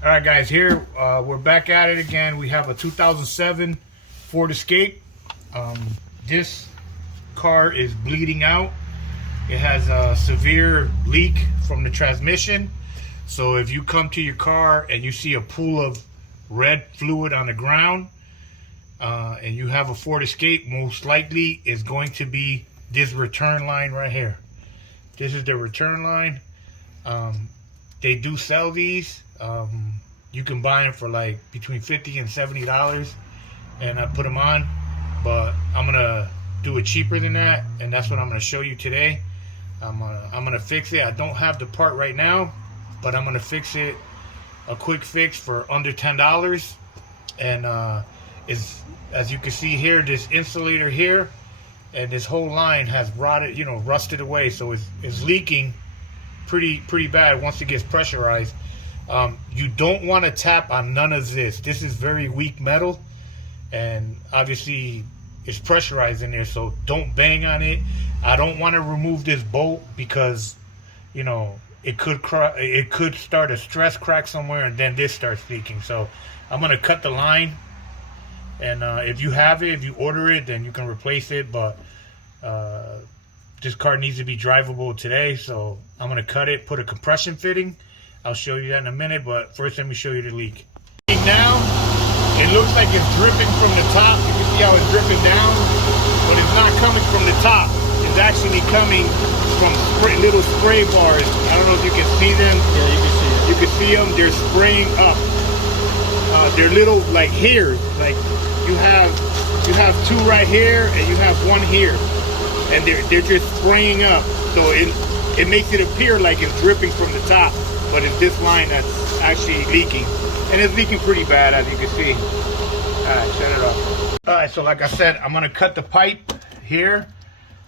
All right, guys, here we're back at it again. We have a 2007 Ford Escape. This car is bleeding out. It has a severe leak from the transmission. So if you come to your car and you see a pool of red fluid on the ground and you have a Ford Escape, most likely is going to be this return line right here. This is the return line. They do sell these. You can buy them for like between $50 and $70, and I put them on. But I'm gonna do it cheaper than that, and that's what I'm gonna show you today. I'm gonna fix it. I don't have the part right now, but I'm gonna fix it. A quick fix for under $10, and is, as you can see here, this insulator here and this whole line has rotted, rusted away, so it's leaking pretty bad once it gets pressurized. You don't want to tap on none of this. This is very weak metal, and obviously it's pressurized in there, so don't bang on it. I don't want to remove this bolt because it could start a stress crack somewhere, and then this starts leaking. So I'm gonna cut the line, and if you have it, if you order it, then you can replace it. But this car needs to be drivable today, so I'm gonna cut it, put a compression fitting. I'll show you that in a minute, but first let me show you the leak. Now, it looks like it's dripping from the top. You can see how it's dripping down, but it's not coming from the top. It's actually coming from little spray bars. I don't know if you can see them. Yeah, you can see it. You can see them. They're spraying up. They're little like hairs. Like you have two right here, and you have one here, and they're just spraying up. So it makes it appear like it's dripping from the top, but it's this line that's actually leaking, and it's leaking pretty bad, as you can see. All right, shut it off. All right, so like I said, I'm gonna cut the pipe here.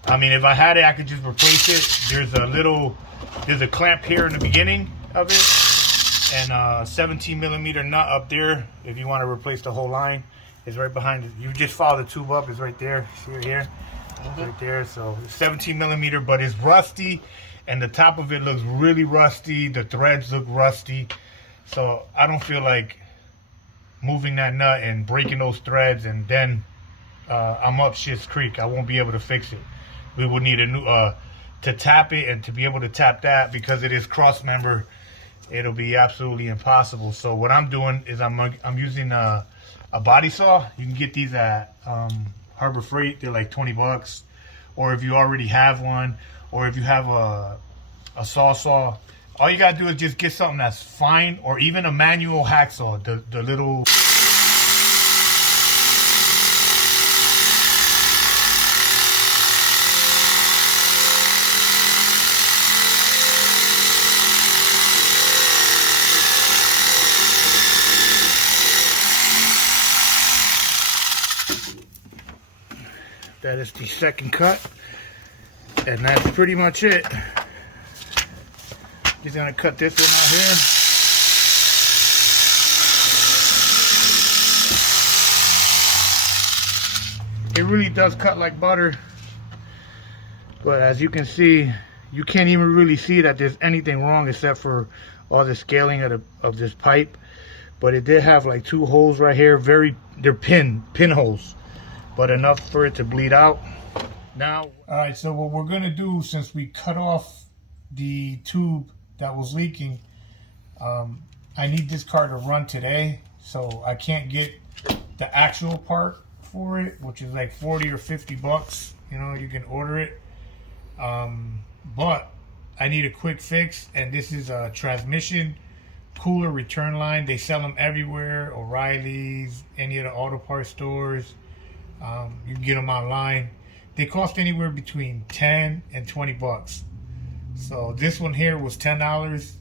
I mean, if I had it, I could just replace it. There's a clamp here in the beginning of it, and a 17 millimeter nut up there. If you want to replace the whole line, it's right behind it. You just follow the tube up. It's right there. See it here? Right there. So 17 millimeter, but it's rusty, and the top of it looks really rusty. The threads look rusty, so I don't feel like moving that nut and breaking those threads, and then I'm up shit's creek. I won't be able to fix it. We would need a new to tap it, and to be able to tap that, because it is cross member, it'll be absolutely impossible. So what I'm doing is I'm using a body saw. You can get these at Harbor Freight. They're like $20, or if you already have one, or if you have a saw, all you gotta do is just get something that's fine, or even a manual hacksaw, the little. That is the second cut, and that's pretty much it. Just gonna cut this one out here. It really does cut like butter, but as you can see, you can't even really see that there's anything wrong except for all the scaling of this pipe. But it did have like two holes right here. They're pin holes, but enough for it to bleed out. Now, all right, so what we're gonna do, since we cut off the tube that was leaking, I need this car to run today, so I can't get the actual part for it, which is like 40 or 50 bucks. You can order it, but I need a quick fix, and this is a transmission cooler return line. They sell them everywhere, O'Reilly's, any of the auto parts stores. You can get them online. They cost anywhere between 10 and 20 bucks. So this one here was $10.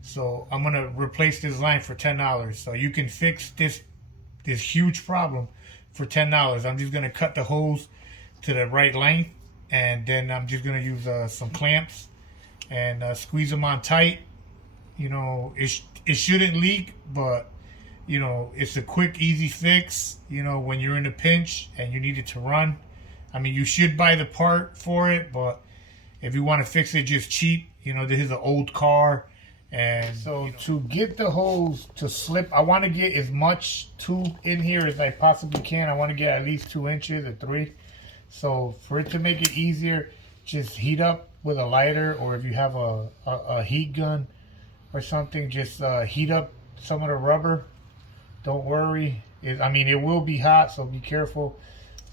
So I'm gonna replace this line for $10. So you can fix this huge problem for $10. I'm just gonna cut the hose to the right length, and then I'm just gonna use some clamps and squeeze them on tight. It shouldn't leak, but it's a quick, easy fix, when you're in a pinch and you need it to run. I mean, you should buy the part for it, but if you want to fix it just cheap, this is an old car, And so to get the hose to slip, I want to get as much tube in here as I possibly can. I want to get at least 2 inches or 3. So for it to make it easier, just heat up with a lighter, or if you have a heat gun or something, just heat up some of the rubber. Don't worry. I mean, it will be hot, so be careful.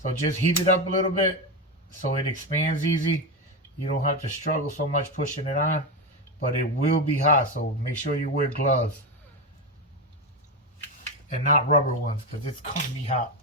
So just heat it up a little bit so it expands easy. You don't have to struggle so much pushing it on. But it will be hot, so make sure you wear gloves. And not rubber ones, because it's going to be hot.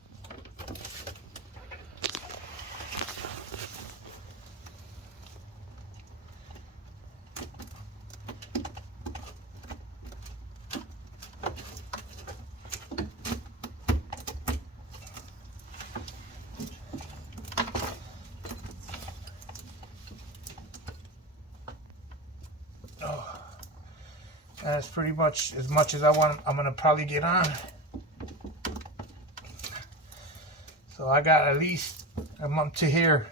That's pretty much as I want. I'm gonna probably get on. So I got at least, I'm up to here.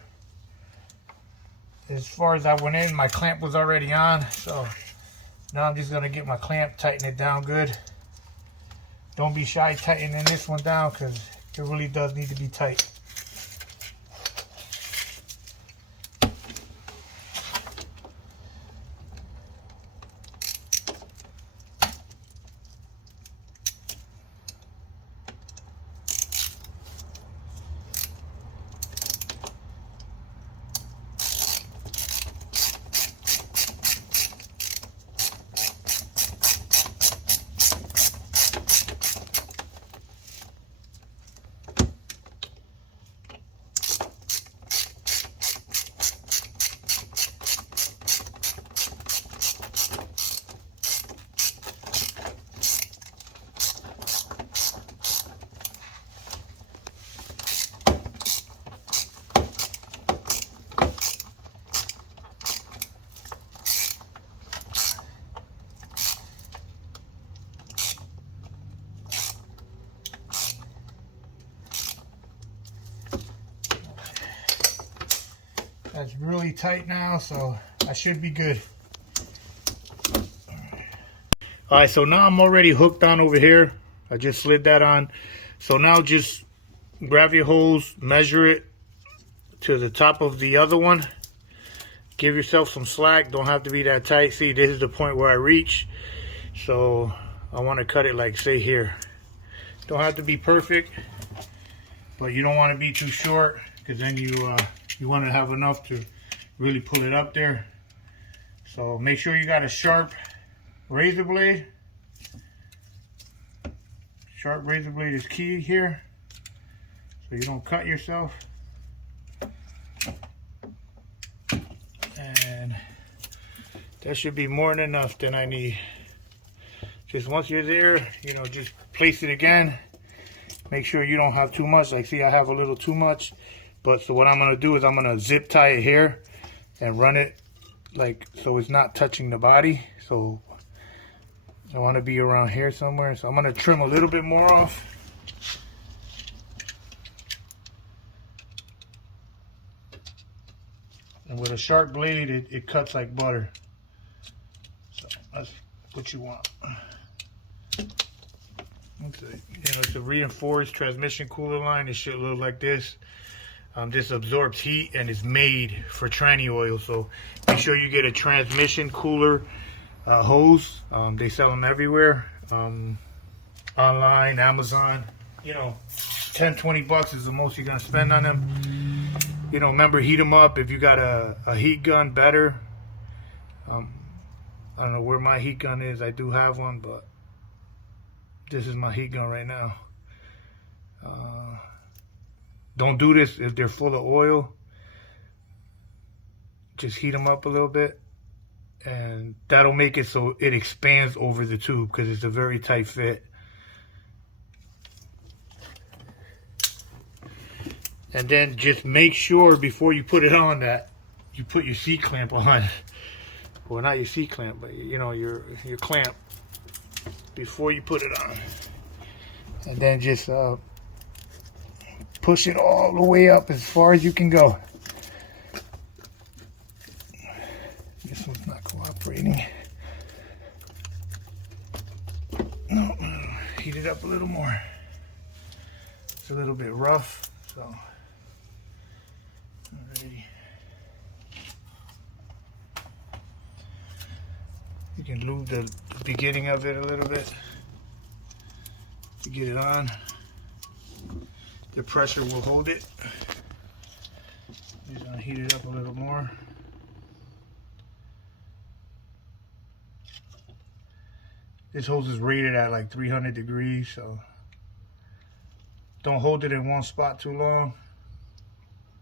As far as I went in, my clamp was already on. So now I'm just gonna get my clamp, tighten it down good. Don't be shy tightening this one down, because it really does need to be tight. That's really tight now, so I should be good. Alright, so now I'm already hooked on over here. I just slid that on. So now just grab your hose, measure it to the top of the other one. Give yourself some slack. Don't have to be that tight. See, this is the point where I reach. So I want to cut it like, say, here. Don't have to be perfect, but you don't want to be too short, because then you want to have enough to really pull it up there. So make sure you got a sharp razor blade. Sharp razor blade is key here, so you don't cut yourself. And that should be more than enough than I need. Just once you're there, you know, just place it again. Make sure you don't have too much. Like, see, I have a little too much. But so what I'm going to do is I'm going to zip tie it here and run it like so it's not touching the body. So I want to be around here somewhere. So I'm going to trim a little bit more off. And with a sharp blade, it cuts like butter. So that's what you want. It's a reinforced transmission cooler line. It should look like this. This absorbs heat and is made for tranny oil. So make sure you get a transmission cooler hose. They sell them everywhere. Online, Amazon. You know, 10, 20 bucks is the most you're gonna spend on them. You know, remember, heat them up. If you got a heat gun, better. I don't know where my heat gun is. I do have one, but this is my heat gun right now. Don't do this if they're full of oil. Just heat them up a little bit, and that'll make it so it expands over the tube, because it's a very tight fit. And then just make sure before you put it on that you put your C-clamp on. Well, not your C-clamp, but you know, your clamp before you put it on. And then just push it all the way up as far as you can go. This one's not cooperating. No, heat it up a little more. It's a little bit rough, so. Alrighty. You can lube the beginning of it a little bit to get it on. The pressure will hold it. Just gonna heat it up a little more. This hose is rated at like 300 degrees, so don't hold it in one spot too long,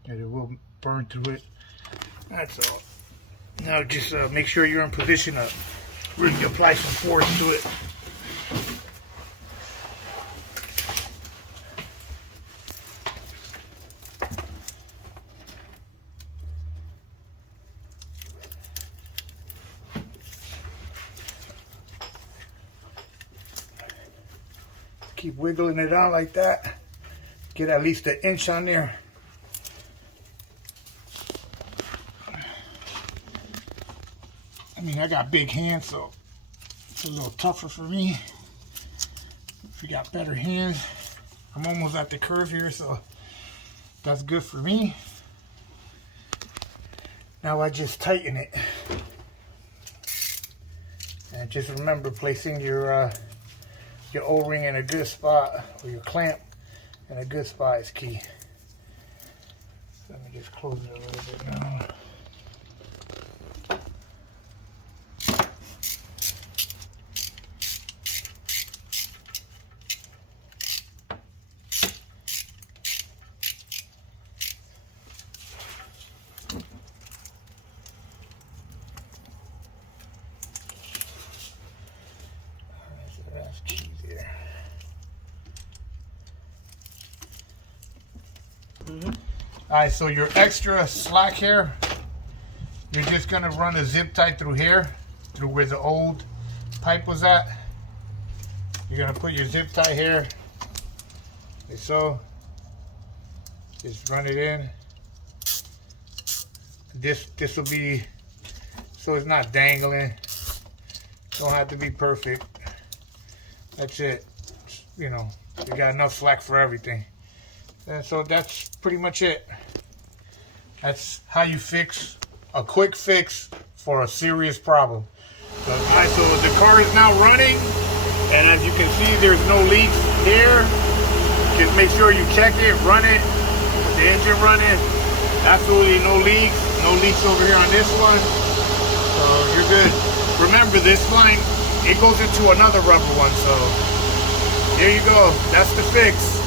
and it will burn through it. That's all. Now just make sure you're in position to really apply some force to it. Keep wiggling it out like that. Get at least an inch on there. I mean, I got big hands, so it's a little tougher for me. If you got better hands, I'm almost at the curve here, so that's good for me. Now I just tighten it. And just remember, placing your O-ring in a good spot, or your clamp in a good spot is key. So let me just close it a little bit now. Alright, so your extra slack here, you're just going to run a zip tie through here, through where the old pipe was at. You're going to put your zip tie here, like so. Just run it in. This will be, so it's not dangling. Don't have to be perfect. That's it. You know, you got enough slack for everything. And so that's pretty much it. That's how you fix a quick fix for a serious problem. So, alright, so the car is now running, and as you can see, there's no leaks here. Just make sure you check it, run it, with the engine running. Absolutely no leaks. No leaks over here on this one. So you're good. Remember, this line, it goes into another rubber one. So there you go. That's the fix.